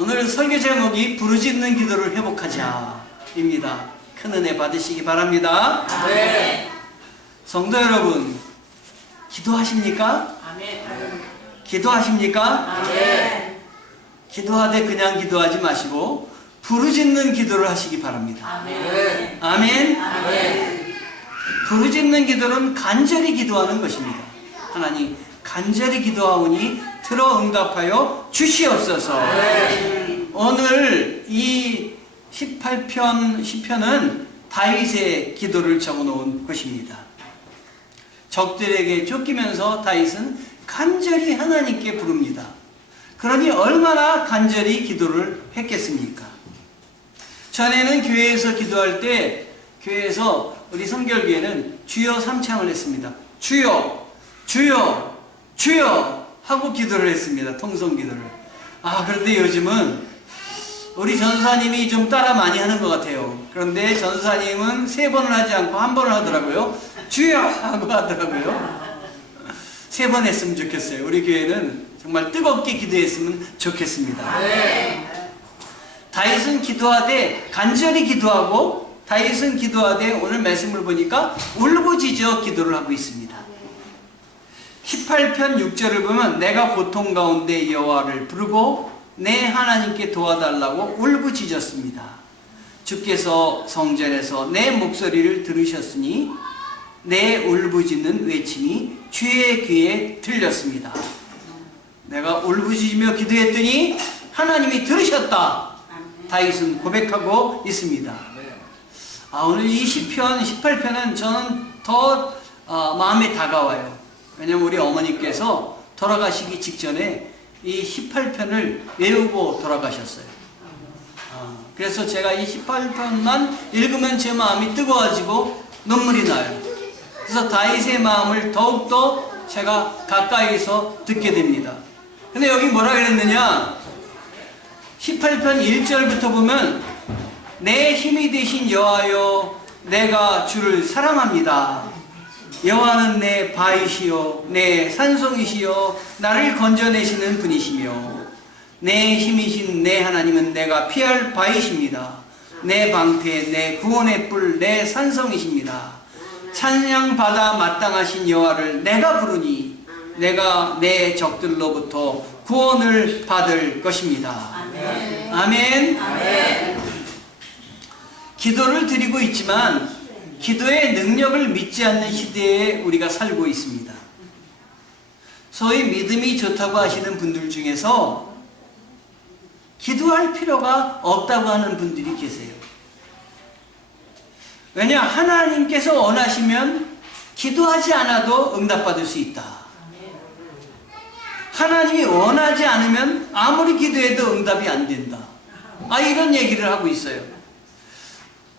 오늘 설교 제목이 부르짖는 기도를 회복하자 입니다. 큰 은혜 받으시기 바랍니다. 네. 성도 여러분, 기도하십니까? 아멘. 기도하십니까? 아멘. 기도하되 그냥 기도하지 마시고 부르짖는 기도를 하시기 바랍니다. 아멘. 아멘. 아멘. 부르짖는 기도는 간절히 기도하는 것입니다. 하나님, 간절히 기도하오니 들어 응답하여 주시옵소서. 오늘 이 18편 시편은 다윗의 기도를 적어놓은 것입니다. 적들에게 쫓기면서 다윗은 간절히 하나님께 부릅니다. 그러니 얼마나 간절히 기도를 했겠습니까? 전에는 교회에서 기도할 때 교회에서 우리 성결교회는 주여 삼창을 했습니다. 주여, 주여, 주여 하고 기도를 했습니다. 통성 기도를. 그런데 요즘은 우리 전사님이 좀 따라 많이 하는 것 같아요. 그런데 전사님은 3번을 하지 않고 1번을 하더라고요. 주여 하고 하더라고요. 3번 했으면 좋겠어요. 우리 교회는 정말 뜨겁게 기도했으면 좋겠습니다. 다윗은 기도하되 간절히 기도하고 다윗은 기도하되 오늘 말씀을 보니까 울부짖어 기도를 하고 있습니다. 18편 6절을 보면 내가 고통 가운데 여호와를 부르고 내 하나님께 도와달라고 울부짖었습니다. 주께서 성전에서 내 목소리를 들으셨으니 내 울부짖는 외침이 주의 귀에 들렸습니다. 내가 울부짖으며 기도했더니 하나님이 들으셨다. 다윗은 고백하고 있습니다. 오늘 이 시편 18편은 저는 더 마음에 다가와요. 왜냐하면 우리 어머니께서 돌아가시기 직전에 이 18편을 외우고 돌아가셨어요. 그래서 제가 이 18편만 읽으면 제 마음이 뜨거워지고 눈물이 나요. 그래서 다윗의 마음을 더욱더 제가 가까이서 듣게 됩니다. 근데 여기 뭐라 그랬느냐? 18편 1절부터 보면 내 힘이 되신 여호와여 내가 주를 사랑합니다. 여호와는 내 바위시요 내 산성이시요 나를 건져내시는 분이시며 내 힘이신 내 하나님은 내가 피할 바위십니다. 내 방패 내 구원의 뿔 내 산성이십니다. 찬양받아 마땅하신 여호와를 내가 부르니 내가 내 적들로부터 구원을 받을 것입니다. 아멘. 아멘. 아멘. 기도를 드리고 있지만 기도의 능력을 믿지 않는 시대에 우리가 살고 있습니다. 소위 믿음이 좋다고 하시는 분들 중에서 기도할 필요가 없다고 하는 분들이 계세요. 왜냐? 하나님께서 원하시면 기도하지 않아도 응답받을 수 있다. 하나님이 원하지 않으면 아무리 기도해도 응답이 안 된다. 이런 얘기를 하고 있어요.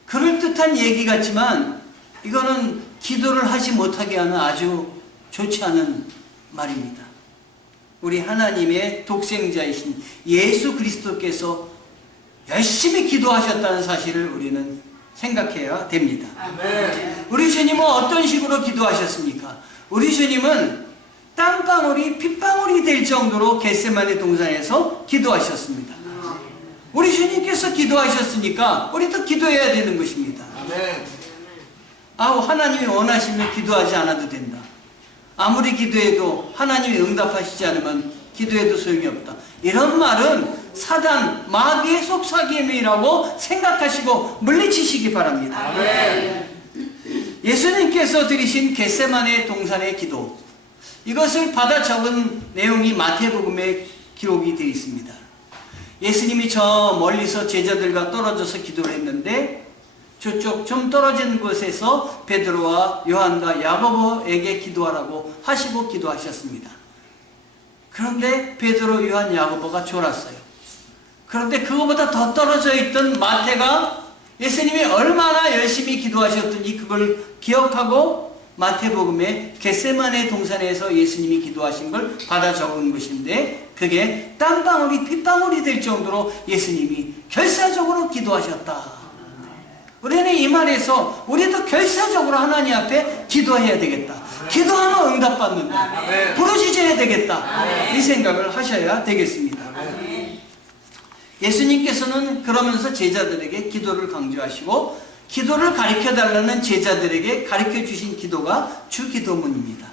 그럴듯한 얘기 같지만 이거는 기도를 하지 못하게 하는 아주 좋지 않은 말입니다. 우리 하나님의 독생자이신 예수 그리스도께서 열심히 기도하셨다는 사실을 우리는 생각해야 됩니다. 우리 주님은 어떤 식으로 기도하셨습니까? 우리 주님은 땀방울이 핏방울이 될 정도로 겟세마네 동산에서 기도하셨습니다. 우리 주님께서 기도하셨으니까 우리도 기도해야 되는 것입니다. 하나님이 원하시면 기도하지 않아도 된다. 아무리 기도해도 하나님이 응답하시지 않으면 기도해도 소용이 없다. 이런 말은 사단, 마귀의 속삭임이라고 생각하시고 물리치시기 바랍니다. 예수님께서 드리신 겟세마네 동산의 기도, 이것을 받아 적은 내용이 마태복음에 기록이 되어 있습니다. 예수님이 저 멀리서 제자들과 떨어져서 기도를 했는데 저쪽 좀 떨어진 곳에서 베드로와 요한과 야고보에게 기도하라고 하시고 기도하셨습니다. 그런데 베드로, 요한, 야고보가 졸았어요. 그런데 그거보다 더 떨어져 있던 마태가 예수님이 얼마나 열심히 기도하셨던지 그걸 기억하고 마태복음에 겟세마네 동산에서 예수님이 기도하신 걸 받아 적은 것인데 그게 땀방울이 핏방울이 될 정도로 예수님이 결사적으로 기도하셨다. 우리는 이 말에서 우리도 결사적으로 하나님 앞에 기도해야 되겠다. 기도하면 응답받는다. 부르짖어야 되겠다. 이 생각을 하셔야 되겠습니다. 예수님께서는 그러면서 제자들에게 기도를 강조하시고 기도를 가르쳐달라는 제자들에게 가르쳐주신 기도가 주기도문입니다.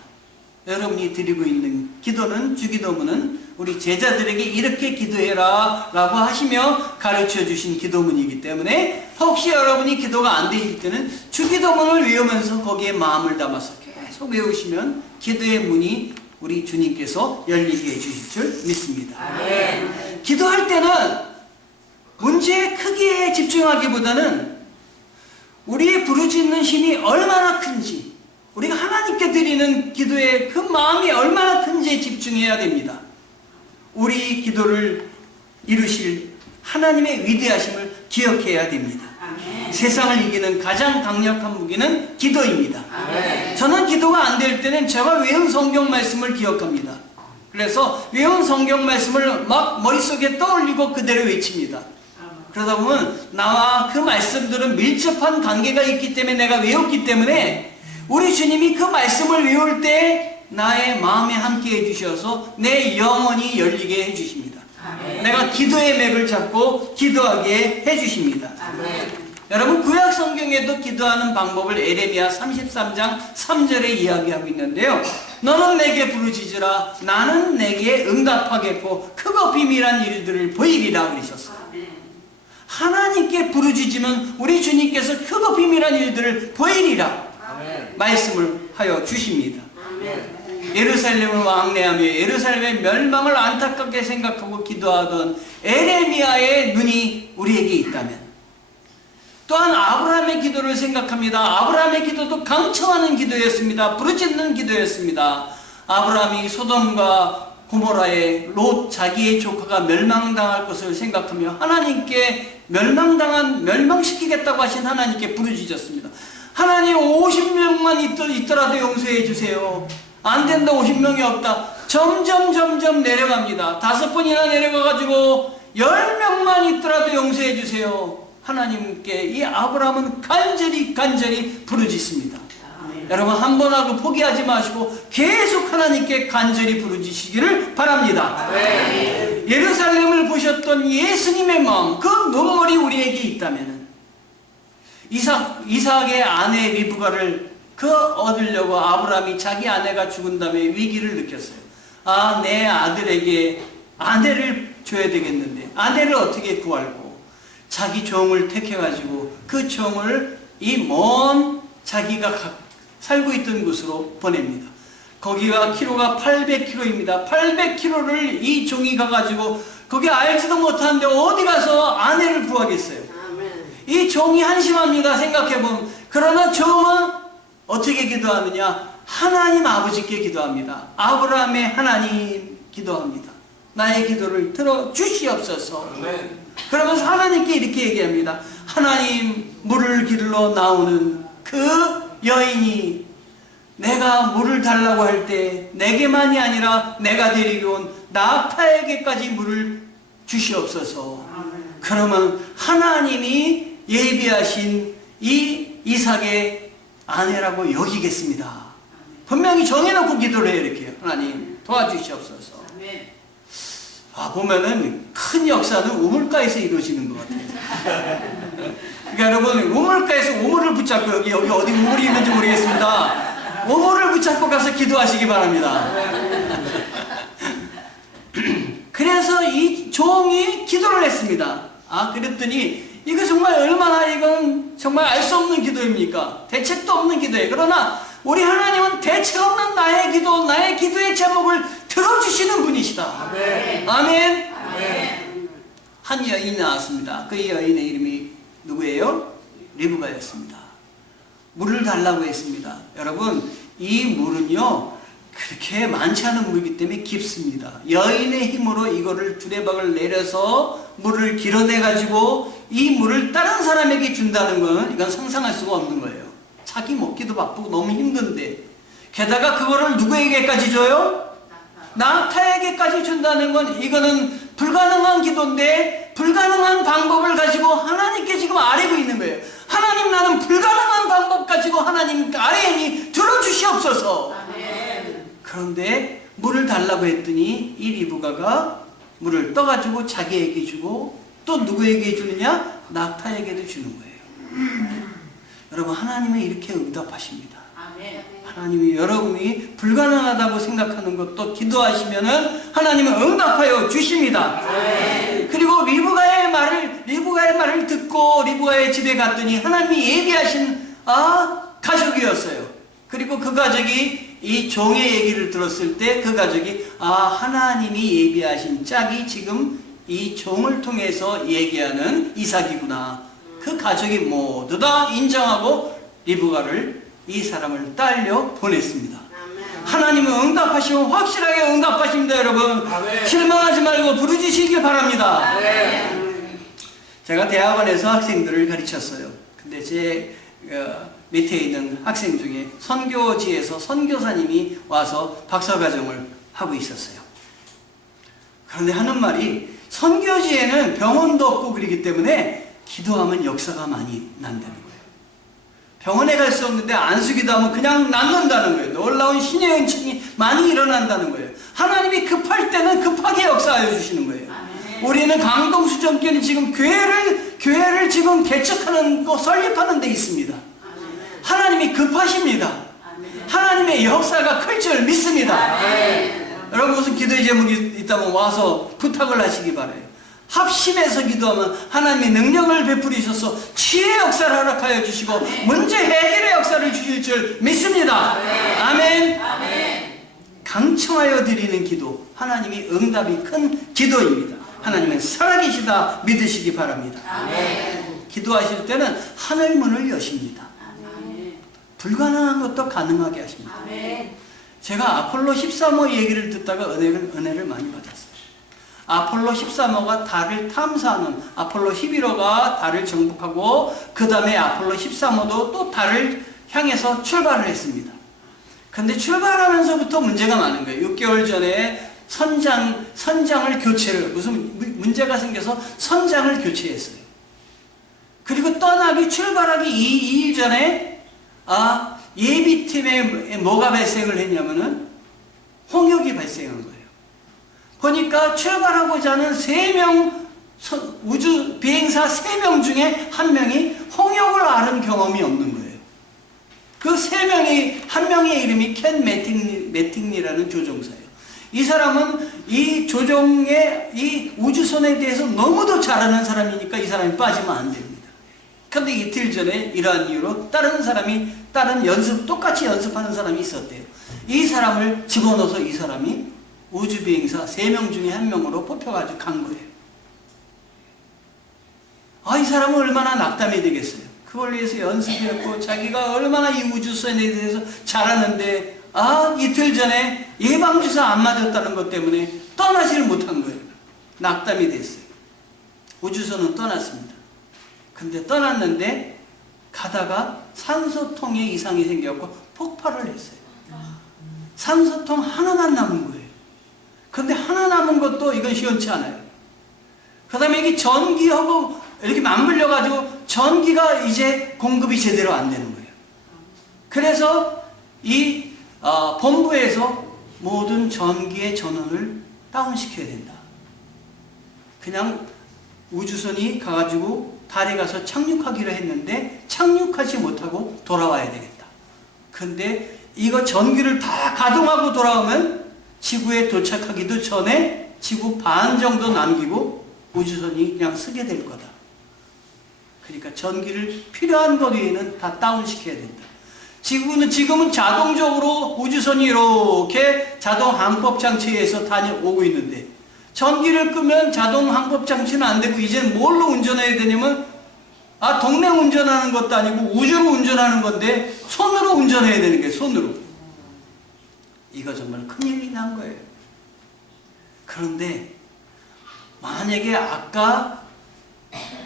여러분이 드리고 있는 기도는 주기도문은 우리 제자들에게 이렇게 기도해라 라고 하시며 가르쳐주신 기도문이기 때문에 혹시 여러분이 기도가 안 되실 때는 주기도문을 외우면서 거기에 마음을 담아서 계속 외우시면 기도의 문이 우리 주님께서 열리게 해주실 줄 믿습니다. 아멘. 기도할 때는 문제의 크기에 집중하기보다는 우리의 부르짖는 힘이 얼마나 큰지, 우리가 하나님께 드리는 기도의 그 마음이 얼마나 큰지에 집중해야 됩니다. 우리 기도를 이루실 하나님의 위대하심을 기억해야 됩니다. 아멘. 세상을 이기는 가장 강력한 무기는 기도입니다. 아멘. 저는 기도가 안 될 때는 제가 외운 성경 말씀을 기억합니다. 그래서 외운 성경 말씀을 막 머릿속에 떠올리고 그대로 외칩니다. 그러다 보면 나와 그 말씀들은 밀접한 관계가 있기 때문에 내가 외웠기 때문에 우리 주님이 그 말씀을 외울 때 나의 마음에 함께 해주셔서 내 영혼이 열리게 해주십니다. 아멘. 내가 기도의 맥을 잡고 기도하게 해주십니다. 아멘. 여러분 구약 성경에도 기도하는 방법을 에레미야 33장 3절에 이야기하고 있는데요. 너는 내게 부르짖으라 나는 내게 응답하겠고 크고 비밀한 일들을 보이리라 그러셨어요. 하나님께 부르짖으면 우리 주님께서 크고 비밀한 일들을 보이리라 말씀을 하여 주십니다. 예루살렘을 왕래하며 예루살렘의 멸망을 안타깝게 생각하고 기도하던 에레미야의 눈이 우리에게 있다면 또한 아브라함의 기도를 생각합니다. 아브라함의 기도도 강청하는 기도였습니다. 부르짖는 기도였습니다. 아브라함이 소돔과 고모라의 롯 자기의 조카가 멸망당할 것을 생각하며 하나님께 멸망시키겠다고 하신 하나님께 부르짖었습니다. 하나님 50명만 있더라도 용서해 주세요. 안 된다. 50명이 없다. 점점 내려갑니다. 5번이나 내려가가지고 10명만 있더라도 용서해 주세요. 하나님께 이 아브라함은 간절히 부르짖습니다. 여러분 한 번 하고 포기하지 마시고 계속 하나님께 간절히 부르짖으시기를 바랍니다. 예루살렘을 보셨던 예수님의 마음, 그 눈물이 우리에게 있다면 이삭의 아내 리브가를 얻으려고 아브라함이 자기 아내가 죽은 다음에 위기를 느꼈어요. 아, 내 아들에게 아내를 줘야 되겠는데 아내를 어떻게 구할고 자기 종을 택해가지고 그 종을 이 먼 자기가 살고 있던 곳으로 보냅니다. 거기가 키로가 800km입니다. 800km를 이 종이 가가지고 거기 알지도 못하는데 어디 가서 아내를 구하겠어요. 이 종이 한심합니다. 생각해보면. 그러나 종은 어떻게 기도하느냐? 하나님 아버지께 기도합니다. 아브라함의 하나님 기도합니다. 나의 기도를 들어주시옵소서. 그러면서 하나님께 이렇게 얘기합니다. 하나님, 물을 길러 나오는 그 여인이 내가 물을 달라고 할 때 내게만이 아니라 내가 데리고 온 나타에게까지 물을 주시옵소서. 그러면 하나님이 예비하신 이 이삭의 아내라고 여기겠습니다. 분명히 정해놓고 기도를 해요. 이렇게 하나님 도와주시옵소서. 보면은 큰 역사는 우물가에서 이루어지는 것 같아요. 그러니까 여러분 우물가에서 우물을 붙잡고 여기 어디 우물이 있는지 모르겠습니다. 우물을 붙잡고 가서 기도하시기 바랍니다. 그래서 이 종이 기도를 했습니다. 그랬더니 이거 정말 얼마나 이건 정말 알 수 없는 기도입니까? 대책도 없는 기도예요. 그러나 우리 하나님은 대책 없는 나의 기도, 나의 기도의 제목을 들어주시는 분이시다. 아멘. 한 여인이 나왔습니다. 그 여인의 이름이 누구예요? 리브가였습니다. 물을 달라고 했습니다. 여러분 이 물은요 그렇게 많지 않은 물이기 때문에 깊습니다. 여인의 힘으로 이거를 두레박을 내려서 물을 길어내 가지고 이 물을 다른 사람에게 준다는 것은 이건 상상할 수가 없는 거예요. 자기 먹기도 바쁘고 너무 힘든데 게다가 그거를 누구에게까지 줘요? 나타에게까지 준다는 건 이거는 불가능한 기도인데 불가능한 방법을 가지고 하나님께 지금 아뢰고 있는 거예요. 하나님 나는 불가능한 방법 가지고 하나님 아뢰니 들어주시옵소서. 그런데 물을 달라고 했더니 이 리브가가 물을 떠가지고 자기에게 주고 또 누구에게 주느냐? 낙타에게도 주는 거예요. 여러분, 하나님은 이렇게 응답하십니다. 아멘. 하나님이 여러분이 불가능하다고 생각하는 것도 기도하시면은 하나님은 응답하여 주십니다. 그리고 리브가의 말을 듣고 리브가의 집에 갔더니 하나님이 예비하신 가족이었어요. 그리고 그 가족이 이 종의 얘기를 들었을 때 그 가족이 하나님이 예비하신 짝이 지금 이 종을 통해서 얘기하는 이삭이구나. 그 가족이 모두 다 인정하고 리브가를 이 사람을 딸려 보냈습니다. 하나님은 응답하시고 확실하게 응답하십니다. 여러분, 실망하지 말고 부르짖으시기 바랍니다. 제가 대학원에서 학생들을 가르쳤어요. 근데 제 밑에 있는 학생 중에 선교지에서 선교사님이 와서 박사과정을 하고 있었어요. 그런데 하는 말이, 선교지에는 병원도 없고 그러기 때문에 기도하면 역사가 많이 난다는 거예요. 병원에 갈 수 없는데 안수기도 하면 그냥 낫는다는 거예요. 놀라운 신의 은총이 많이 일어난다는 거예요. 하나님이 급할 때는 급하게 역사하여 주시는 거예요. 우리는 강동수정교는 지금 교회를 지금 개척하는 거 설립하는 데 있습니다. 하나님이 급하십니다. 하나님의 역사가 클 줄 믿습니다. 여러분, 무슨 기도의 제목이 있다면 와서 부탁을 하시기 바라요. 합심해서 기도하면 하나님이 능력을 베풀으셔서 치유의 역사를 허락하여 주시고 문제 해결의 역사를 주실 줄 믿습니다. 아멘. 강청하여 드리는 기도, 하나님이 응답이 큰 기도입니다. 하나님은 살아계시다 믿으시기 바랍니다. 기도하실 때는 하늘문을 여십니다. 불가능한 것도 가능하게 하십니다. 제가 아폴로 13호 얘기를 듣다가 은혜를 많이 받았어요. 아폴로 13호가 달을 탐사하는, 아폴로 11호가 달을 정복하고 그 다음에 아폴로 13호도 또 달을 향해서 출발을 했습니다. 근데 출발하면서부터 문제가 많은 거예요. 6개월 전에 선장을 교체를, 무슨 문제가 생겨서 선장을 교체했어요. 그리고 출발하기 2일 전에 예비팀에 뭐가 발생을 했냐면은 홍역이 발생한 거예요. 보니까 출발하고자 하는 3명, 우주 비행사 3명 중에 1명이 홍역을 앓은 경험이 없는 거예요. 그 3명이, 1명의 이름이 켄 매팅리라는 조종사예요. 이 사람은 이 조종의 이 우주선에 대해서 너무도 잘 아는 사람이니까 이 사람이 빠지면 안 됩니다. 근데 이틀 전에 이러한 이유로 똑같이 연습하는 사람이 있었대요. 이 사람을 집어넣어서 이 사람이 우주비행사 3명 중에 1명으로 뽑혀가지고 간 거예요. 이 사람은 얼마나 낙담이 되겠어요. 그걸 위해서 연습했고 자기가 얼마나 이 우주선에 대해서 잘하는데 이틀 전에 예방주사 안 맞았다는 것 때문에 떠나지를 못한 거예요. 낙담이 됐어요. 우주선은 떠났습니다. 근데 떠났는데 가다가 산소통에 이상이 생겨서 폭발을 했어요. 산소통 하나만 남은 거예요. 근데 하나 남은 것도 이건 시원치 않아요. 그 다음에 이게 전기하고 이렇게 맞물려가지고 전기가 이제 공급이 제대로 안 되는 거예요. 그래서 이 본부에서 모든 전기의 전원을 다운시켜야 된다. 그냥 우주선이 가가지고 달에 가서 착륙하기로 했는데 착륙하지 못하고 돌아와야 되겠다. 근데 이거 전기를 다 가동하고 돌아오면 지구에 도착하기도 전에 지구 반 정도 남기고 우주선이 그냥 쓰게 될 거다. 그러니까 전기를 필요한 것 외에는 다 다운시켜야 된다. 지금은 자동적으로 우주선이 이렇게 자동 항법 장치에서 다녀오고 있는데 전기를 끄면 자동 항법 장치는 안 되고 이제는 뭘로 운전해야 되냐면 동네 운전하는 것도 아니고 우주로 운전하는 건데 손으로 운전해야 되는 거예요. 손으로. 이거 정말 큰일이 난 거예요. 그런데 만약에 아까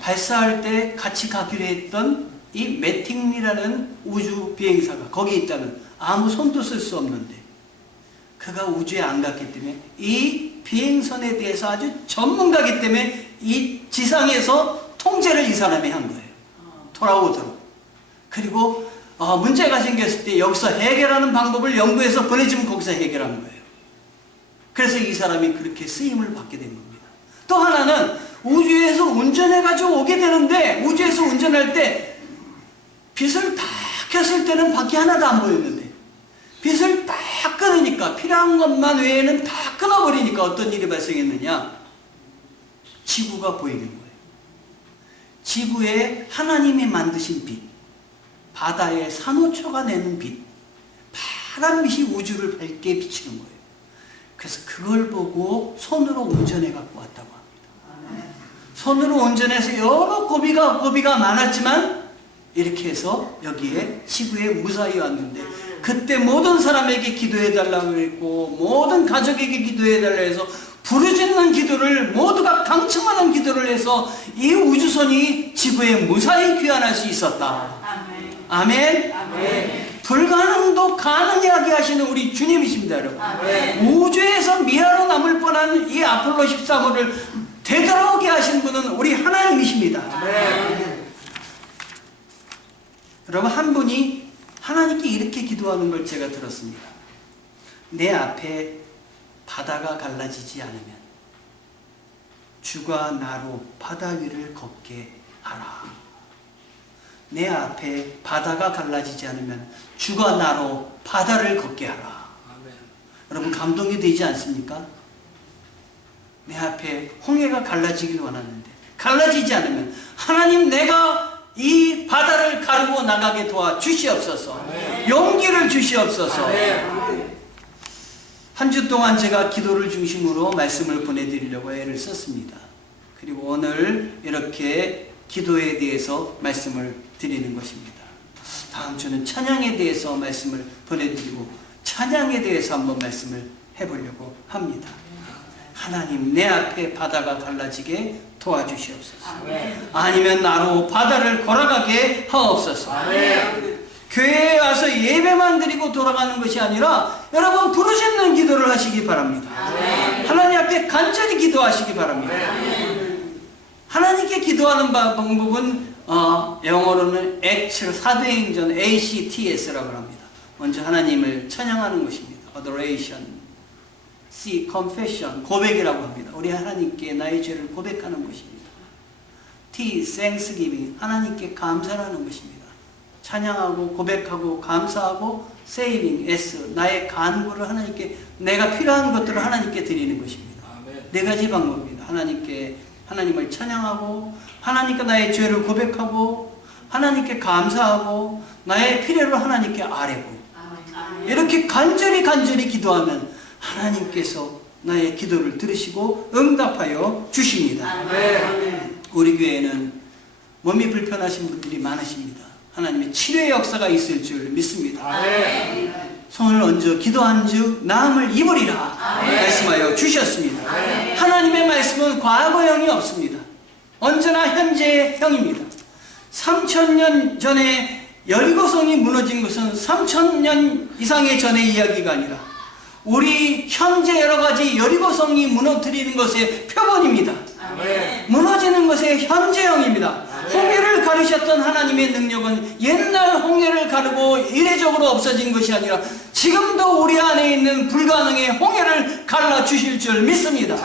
발사할 때 같이 가기로 했던 이 매팅리라는 우주 비행사가 거기 있다면 아무 손도 쓸 수 없는데 그가 우주에 안 갔기 때문에 이 비행선에 대해서 아주 전문가이기 때문에 이 지상에서 통제를 이 사람이 한 거예요. 돌아오도록. 그리고 문제가 생겼을 때 여기서 해결하는 방법을 연구해서 보내주면 거기서 해결하는 거예요. 그래서 이 사람이 그렇게 쓰임을 받게 된 겁니다. 또 하나는 우주에서 운전해가지고 오게 되는데, 우주에서 운전할 때 빛을 다 켰을 때는 밖이 하나도 안 보였는데, 빛을 다 끊으니까, 필요한 것만 외에는 다 끊어버리니까 어떤 일이 발생했느냐? 지구가 보이는 거예요. 지구에 하나님이 만드신 빛, 바다에 산호초가 내는 빛, 파란 빛이 우주를 밝게 비치는 거예요. 그래서 그걸 보고 손으로 운전해 갖고 왔다고 합니다. 손으로 운전해서 여러 고비가 많았지만 이렇게 해서 여기에 지구에 무사히 왔는데, 그때 모든 사람에게 기도해 달라고 했고 모든 가족에게 기도해 달라고 해서 부르짖는 기도를 모두가 강청하는 기도를 해서 이 우주선이 지구에 무사히 귀환할 수 있었다. 아멘. 아멘. 불가능도 가능하게 하시는 우리 주님이십니다, 여러분. 아멘. 우주에서 미아로 남을 뻔한 이 아폴로 13호를 되돌아오게 하신 분은 우리 하나님이십니다. 아멘. 여러분, 한 분이 하나님께 이렇게 기도하는 걸 제가 들었습니다. 내 앞에 바다가 갈라지지 않으면 주가 나로 바다 위를 걷게 하라. 내 앞에 바다가 갈라지지 않으면 주가 나로 바다를 걷게 하라. 아멘. 여러분, 감동이 되지 않습니까? 내 앞에 홍해가 갈라지길 원하는데 갈라지지 않으면 하나님, 내가 이 바다를 가르고 나가게 도와주시옵소서. 용기를 주시옵소서. 한 주 동안 제가 기도를 중심으로 말씀을 보내드리려고 애를 썼습니다. 그리고 오늘 이렇게 기도에 대해서 말씀을 드리는 것입니다. 다음 주는 찬양에 대해서 말씀을 보내드리고 찬양에 대해서 한번 말씀을 해보려고 합니다. 하나님, 내 앞에 바다가 갈라지게 도와주시옵소서. 아니면 나로 바다를 걸어가게 하옵소서. 교회에 와서 예배만 드리고 돌아가는 것이 아니라 여러분, 부르짖는 기도를 하시기 바랍니다. 하나님 앞에 간절히 기도하시기 바랍니다. 하나님께 기도하는 방법은 영어로는 액츠, 사도행전 ACTS라고 합니다. 먼저 하나님을 찬양하는 것입니다. Adoration, C, Confession, 고백이라고 합니다. 우리 하나님께 나의 죄를 고백하는 것입니다. T, Thanksgiving, 하나님께 감사하는 것입니다. 찬양하고 고백하고 감사하고, Saving, S, 나의 간구를 하나님께, 내가 필요한 것들을 하나님께 드리는 것입니다. 아멘. 네 가지 방법입니다. 하나님을 찬양하고, 하나님께 나의 죄를 고백하고, 하나님께 감사하고, 나의 필요를 하나님께 아뢰고, 이렇게 간절히 기도하면 하나님께서 나의 기도를 들으시고 응답하여 주십니다. 우리 교회에는 몸이 불편하신 분들이 많으십니다. 하나님의 치료의 역사가 있을 줄 믿습니다. 손을 얹어 기도한 즉 나음을 입으리라 말씀하여 주셨습니다. 하나님의 말씀은 과거형이 없습니다. 언제나 현재형입니다. 3000년 전에 여리고성이 무너진 것은 3000년 이상의 전의 이야기가 아니라 우리 현재 여러 가지 여리고성이 무너뜨리는 것의 표본입니다. 무너지는 것의 현재형입니다. 홍해를 가르셨던 하나님의 능력은 옛날 홍해를 가르고 이례적으로 없어진 것이 아니라 지금도 우리 안에 있는 불가능의 홍해를 갈라주실 줄 믿습니다.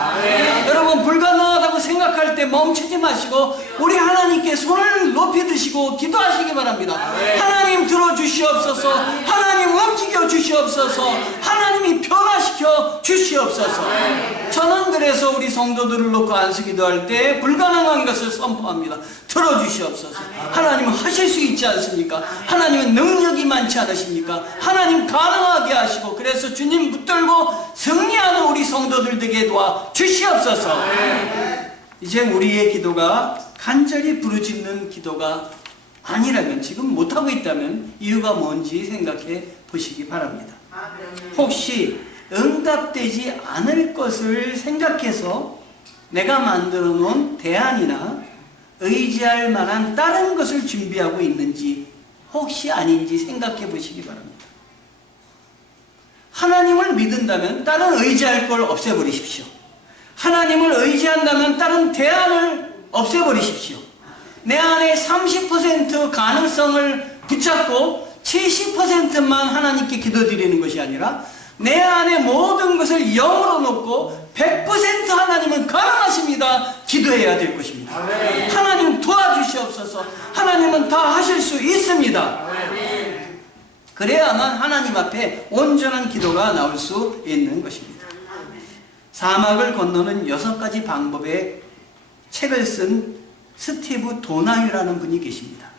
여러분, 불가능하다고 생각할 때 멈추지 마시고 우리 하나님께 손을 높이 드시고 기도하시기 바랍니다. 하나님 들어주시옵소서. 하나님 움직여 주시옵소서. 하나님이 변화시켜 주시옵소서. 저는 그래서 우리 성도들을 놓고 안수기도할 때 불가능한 것을 선포합니다. 들어주시옵소서. 하나님은 하실 수 있지 않습니까? 하나님은 능력이 많지 않으십니까? 하나님 가능하게 하시고, 그래서 주님 붙들고 승리하는 우리 성도들 되게 도와 주시옵소서. 이제 우리의 기도가 간절히 부르짖는 기도가 아니라면, 지금 못하고 있다면 이유가 뭔지 생각해 보시기 바랍니다. 혹시 응답되지 않을 것을 생각해서 내가 만들어 놓은 대안이나 의지할 만한 다른 것을 준비하고 있는지 혹시 아닌지 생각해 보시기 바랍니다. 하나님을 믿는다면 다른 의지할 걸 없애버리십시오. 하나님을 의지한다면 다른 대안을 없애버리십시오. 내 안에 30% 가능성을 붙잡고 70%만 하나님께 기도드리는 것이 아니라 내 안에 모든 것을 0으로 놓고 100% 하나님은 가능하십니다 우리가 기도해야 될 것입니다. 하나님 도와주시옵소서. 하나님은 다 하실 수 있습니다. 그래야만 하나님 앞에 온전한 기도가 나올 수 있는 것입니다. 사막을 건너는 6가지 방법의 책을 쓴 스티브 도나휴라는 분이 계십니다.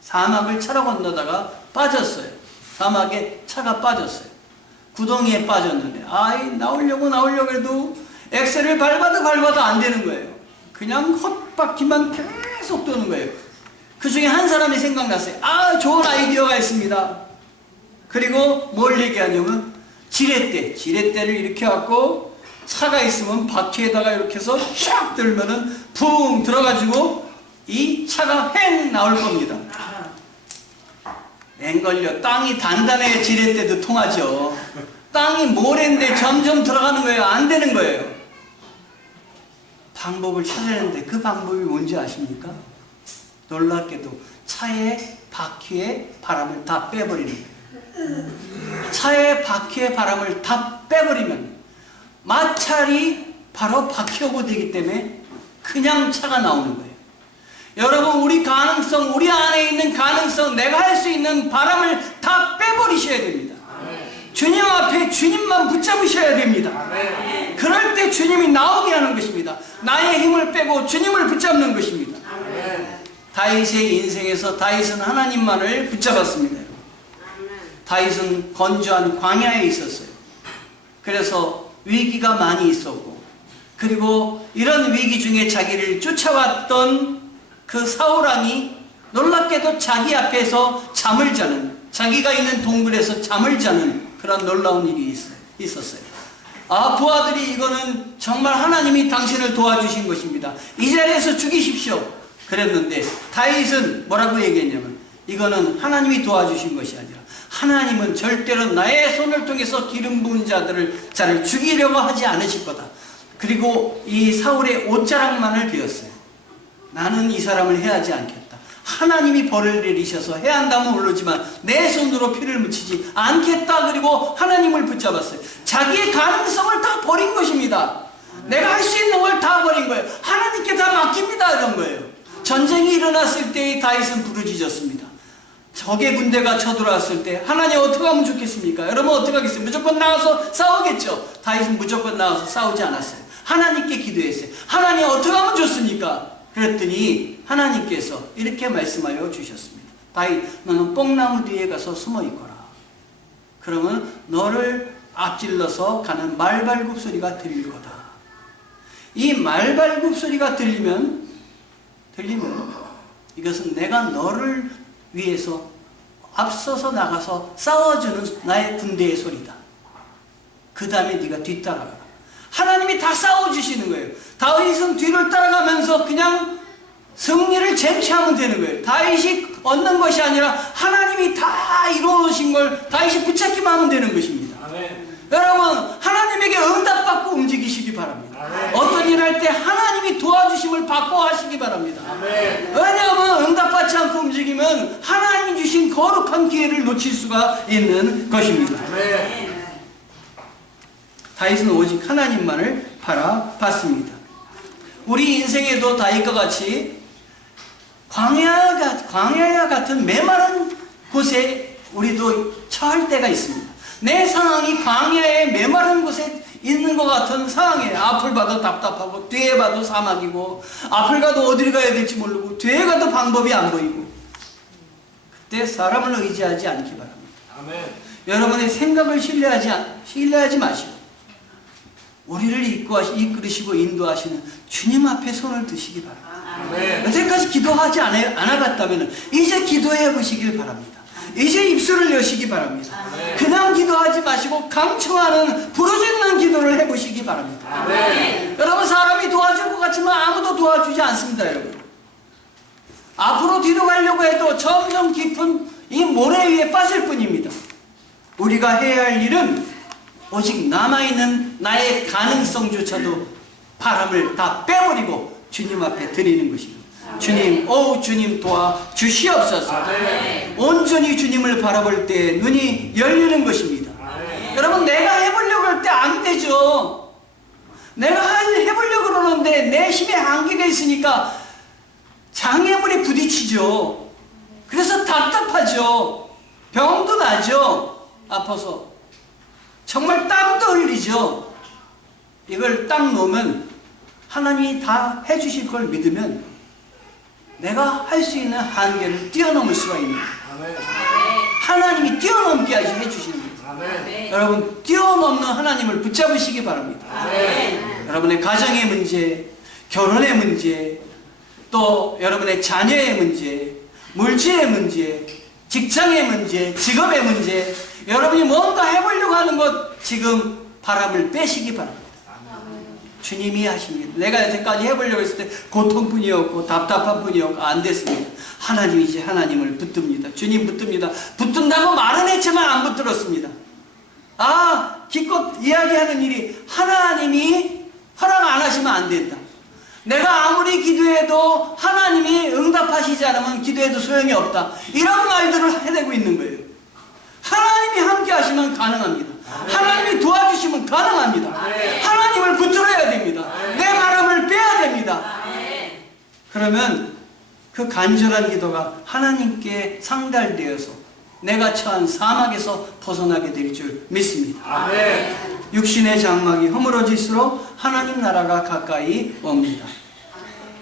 사막을 차로 건너다가 빠졌어요. 사막에 차가 빠졌어요. 구덩이에 빠졌는데 나오려고 해도 엑셀을 밟아도 안 되는 거예요. 그냥 헛바퀴만 계속 도는 거예요. 그 중에 한 사람이 생각났어요. 좋은 아이디어가 있습니다. 그리고 뭘 얘기하냐면 지렛대를 이렇게 갖고 차가 있으면 바퀴에다가 이렇게 해서 샥 들면은 풍 들어가지고 이 차가 횡 나올 겁니다. 앵걸려. 땅이 단단해야 지렛대도 통하죠. 땅이 모래인데 점점 들어가는 거예요. 안 되는 거예요. 방법을 찾아내는데 그 방법이 뭔지 아십니까? 놀랍게도 차의 바퀴에 바람을 다 빼버리는 거예요. 차의 바퀴에 바람을 다 빼버리면 마찰이 바로 바퀴하고 되기 때문에 그냥 차가 나오는 거예요. 여러분, 우리 안에 있는 가능성, 내가 할 수 있는 바람을 다 빼버리셔야 됩니다. 주님 앞에 주님만 붙잡으셔야 됩니다. 그럴 때 주님이 나오게 하는 것입니다. 나의 힘을 빼고 주님을 붙잡는 것입니다. 다윗의 인생에서 다윗은 하나님만을 붙잡았습니다. 다윗은 건조한 광야에 있었어요. 그래서 위기가 많이 있었고, 그리고 이런 위기 중에 자기를 쫓아왔던 그 사울왕이 놀랍게도 자기 앞에서 잠을 자는, 자기가 있는 동굴에서 잠을 자는 그런 놀라운 일이 있었어요. 부하들이 이거는 정말 하나님이 당신을 도와주신 것입니다. 이 자리에서 죽이십시오. 그랬는데 다윗은 뭐라고 얘기했냐면, 이거는 하나님이 도와주신 것이 아니라 하나님은 절대로 나의 손을 통해서 기름 부은 자를 죽이려고 하지 않으실 거다. 그리고 이 사울의 옷자락만을 비웠어요. 나는 이 사람을 해하지 않겠다. 하나님이 벌을 내리셔서 해야 한다면 모르지만 내 손으로 피를 묻히지 않겠다. 그리고 하나님을 붙잡았어요. 자기의 가능성을 다 버린 것입니다. 내가 할 수 있는 걸 다 버린 거예요. 하나님께 다 맡깁니다. 이런 거예요. 전쟁이 일어났을 때 다윗은 부르짖었습니다. 적의 군대가 쳐들어왔을 때 하나님 어떻게 하면 좋겠습니까? 여러분 어떻게 하겠어요? 무조건 나와서 싸우겠죠. 다윗은 무조건 나와서 싸우지 않았어요. 하나님께 기도했어요. 하나님 어떻게 하면 좋습니까? 그랬더니 하나님께서 이렇게 말씀하여 주셨습니다. 다윗, 너는 뽕나무 뒤에 가서 숨어 있거라. 그러면 너를 앞질러서 가는 말발굽 소리가 들릴 거다. 이 말발굽 소리가 들리면 이것은 내가 너를 위해서 앞서서 나가서 싸워주는 나의 군대의 소리다. 그 다음에 네가 뒤따라가라. 하나님이 다 싸워주시는 거예요. 다윗은 뒤를 따라가면서 그냥 승리를 쟁취하면 되는 거예요. 다윗이 얻는 것이 아니라 하나님이 다 이루어놓으신 걸 다윗이 붙잡기만 하면 되는 것입니다. 아멘. 여러분, 하나님에게 응답받고 움직이시기 바랍니다. 아멘. 어떤 일 할 때 하나님이 도와주심을 받고 하시기 바랍니다. 아멘. 왜냐하면 응답받지 않고 움직이면 하나님이 주신 거룩한 기회를 놓칠 수가 있는 것입니다. 아멘. 다윗은 오직 하나님만을 바라봤습니다. 우리 인생에도 다윗과 같이 광야와 같은 메마른 곳에 우리도 처할 때가 있습니다. 내 상황이 광야의 메마른 곳에 있는 것 같은 상황이에요. 앞을 봐도 답답하고 뒤에 봐도 사막이고 앞을 가도 어디를 가야 될지 모르고 뒤에 가도 방법이 안 보이고, 그때 사람을 의지하지 않기 바랍니다. 아멘. 여러분의 생각을 신뢰하지 마시고 우리를 이끌으시고 인도하시는 주님 앞에 손을 드시기 바랍니다. 아멘. 여태까지 기도하지 않아봤다면 이제 기도해 보시길 바랍니다. 이제 입술을 여시기 바랍니다. 아멘. 그냥 기도하지 마시고 강청하는 부르짖는 기도를 해보시기 바랍니다. 아멘. 여러분, 사람이 도와줄 것 같지만 아무도 도와주지 않습니다. 여러분, 앞으로 뒤로 가려고 해도 점점 깊은 이 모래 위에 빠질 뿐입니다. 우리가 해야 할 일은 오직 남아있는 나의 가능성조차도 바람을 다 빼버리고 주님 앞에 드리는 것입니다. 주님, 주님 도와주시옵소서. 온전히 주님을 바라볼 때 눈이 열리는 것입니다. 여러분, 내가 해보려고 할 때 안 되죠. 내가 해보려고 그러는데 내 힘이 묶여 있으니까 장애물에 부딪히죠. 그래서 답답하죠. 병도 나죠. 아파서. 정말 땀도 흘리죠. 이걸 딱 놓으면 하나님이 다 해주실 걸 믿으면 내가 할 수 있는 한계를 뛰어넘을 수가 있는 거예요. 아멘. 하나님이 뛰어넘게 해주시는 거예요. 아멘. 여러분, 뛰어넘는 하나님을 붙잡으시기 바랍니다. 아멘. 여러분의 가정의 문제, 결혼의 문제, 또 여러분의 자녀의 문제, 물질의 문제, 직장의 문제, 직업의 문제, 여러분이 뭔가 해보려고 하는 것 지금 바람을 빼시기 바랍니다. 주님이 하십니다. 내가 여태까지 해보려고 했을 때 고통뿐이었고 답답한 뿐이었고 안 됐습니다. 하나님이 이제 하나님을 붙듭니다. 주님 붙듭니다. 붙든다고 말은 했지만 안 붙들었습니다. 기껏 이야기하는 일이 하나님이 허락 안 하시면 안 된다. 내가 아무리 기도해도 하나님이 응답하시지 않으면 기도해도 소용이 없다. 이런 말들을 해내고 있는 거예요. 하나님이 함께 하시면 가능합니다. 하나님이 도와주시면 가능합니다. 하나님을 붙들어야 됩니다. 내 마음을 빼야 됩니다. 그러면 그 간절한 기도가 하나님께 상달되어서 내가 처한 사막에서 벗어나게 될 줄 믿습니다. 아멘. 육신의 장막이 허물어질수록 하나님 나라가 가까이 옵니다.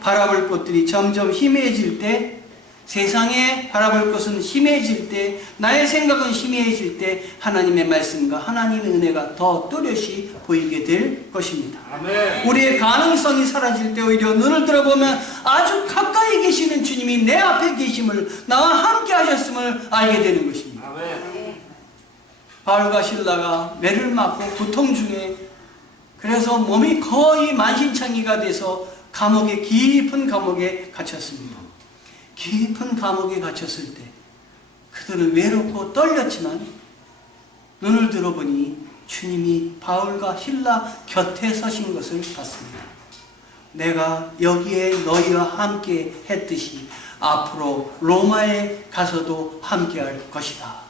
바라볼 것들이 점점 희미해질 때, 세상에 바라볼 것은 희미해질 때, 나의 생각은 희미해질 때 하나님의 말씀과 하나님의 은혜가 더 또렷이 보이게 될 것입니다. 아멘. 우리의 가능성이 사라질 때 오히려 눈을 들어보면 아주 가까이 계시는 주님이 내 앞에 계심을, 나와 함께 하셨음을 알게 되는 것입니다. 아멘. 바울과 실라가 매를 맞고 고통 중에, 그래서 몸이 거의 만신창이가 돼서 깊은 감옥에 갇혔습니다. 깊은 감옥에 갇혔을 때 그들은 외롭고 떨렸지만 눈을 들어보니 주님이 바울과 실라 곁에 서신 것을 봤습니다. 내가 여기에 너희와 함께 했듯이 앞으로 로마에 가서도 함께할 것이다.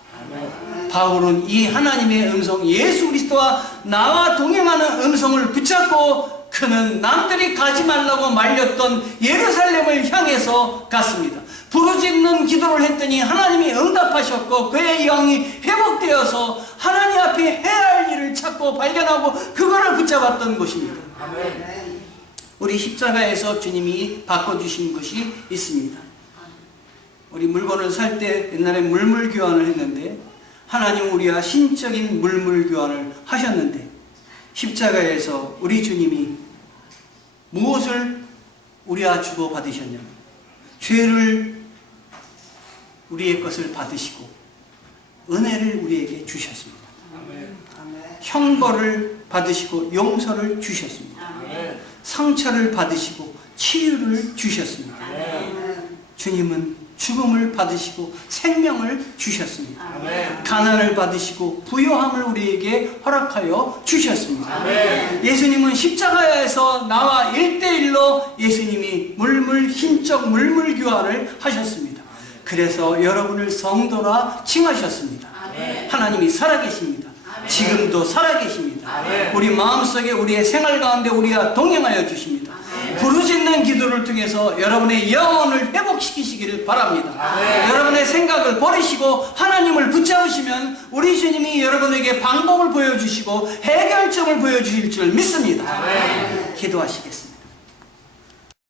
바울은 이 하나님의 음성, 예수 그리스도와 나와 동행하는 음성을 붙잡고 그는 남들이 가지 말라고 말렸던 예루살렘을 향해서 갔습니다. 부르짖는 기도를 했더니 하나님이 응답하셨고 그의 영이 회복되어서 하나님 앞에 해야 할 일을 찾고 발견하고 그거를 붙잡았던 것입니다. 아멘. 우리 십자가에서 주님이 바꿔주신 것이 있습니다. 우리 물건을 살 때 옛날에 물물 교환을 했는데 하나님 우리와 신적인 물물 교환을 하셨는데 십자가에서 우리 주님이 무엇을 우리와 주고 받으셨냐면 죄를 우리의 것을 받으시고 은혜를 우리에게 주셨습니다. 아멘. 형벌을 받으시고 용서를 주셨습니다. 아멘. 상처를 받으시고 치유를 주셨습니다. 아멘. 주님은 죽음을 받으시고 생명을 주셨습니다. 아멘. 가난을 받으시고 부요함을 우리에게 허락하여 주셨습니다. 아멘. 예수님은 십자가에서 나와 1대1로 예수님이 신적 물물 교환을 하셨습니다. 그래서 여러분을 성도라 칭하셨습니다. 하나님이 살아계십니다. 지금도 살아계십니다. 아멘. 우리 마음속에 우리의 생활 가운데 우리와 동행하여 주십니다. 부르짖는 기도를 통해서 여러분의 영혼을 회복시키시기를 바랍니다. 아멘. 여러분의 생각을 버리시고 하나님을 붙잡으시면 우리 주님이 여러분에게 방법을 보여주시고 해결점을 보여주실 줄 믿습니다. 아멘. 기도하시겠습니다.